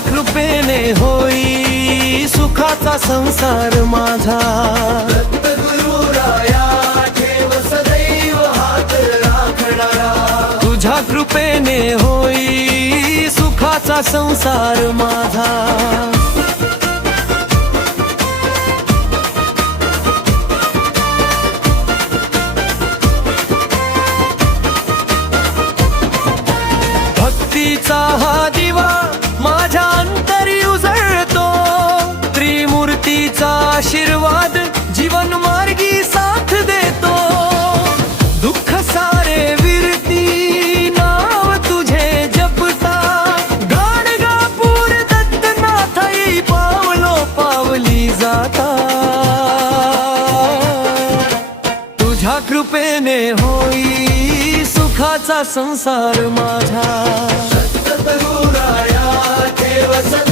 कृपेने होई सुखाचा संसार माझा. तुझ्या कृपेने होई सुखाचा संसार माझा. भक्तीचा हा त्रिमूर्तीचा आशीर्वाद जीवन मार्गी साथ देतो दुख सारे विरती, नाव तुझे जपता। गाणगापूर दत्तनाथई पावलो पावली जाता। तुझ्या कृपेने होई संसार माझा। तुझ्या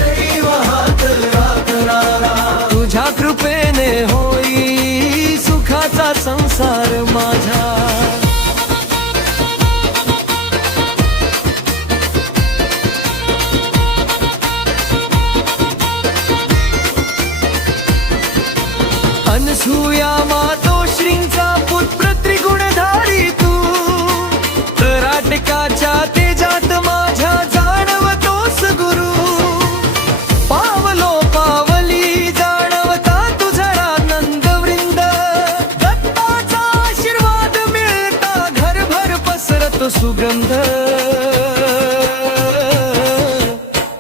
सुगंध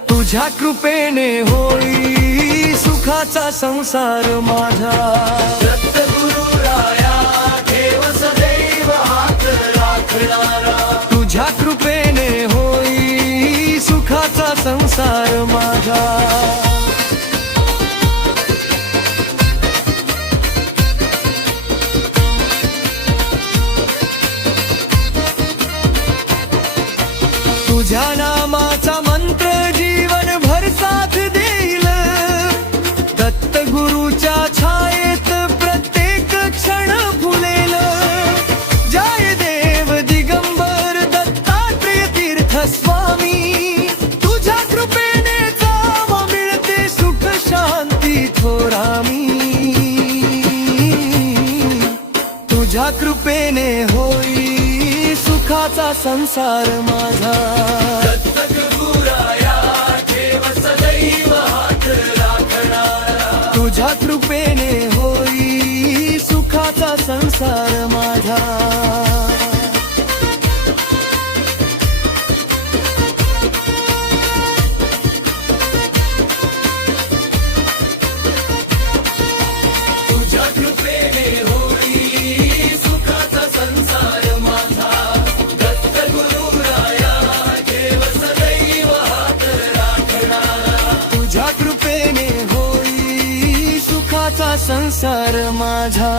तुझ्या कृपेने होई सुखाचा संसार माझा. तुझ्या कृपेने होई सुखाचा संसार माझा. तुझ्या नामाचा मंत्र जीवन भर साथ देईल. दत्त गुरुच्या छायेत प्रत्येक क्षण फुलेल. जय देव दिगंबर दत्तात्रय तीर्थ स्वामी. तुझ्या कृपेने काम मिळते सुख शांती थोरामी. तुझ्या कृपेने होई सुखाचा संसार माझा. तुझ्या कृपेने होई सुखाचा संसार माझा. संसार माझा.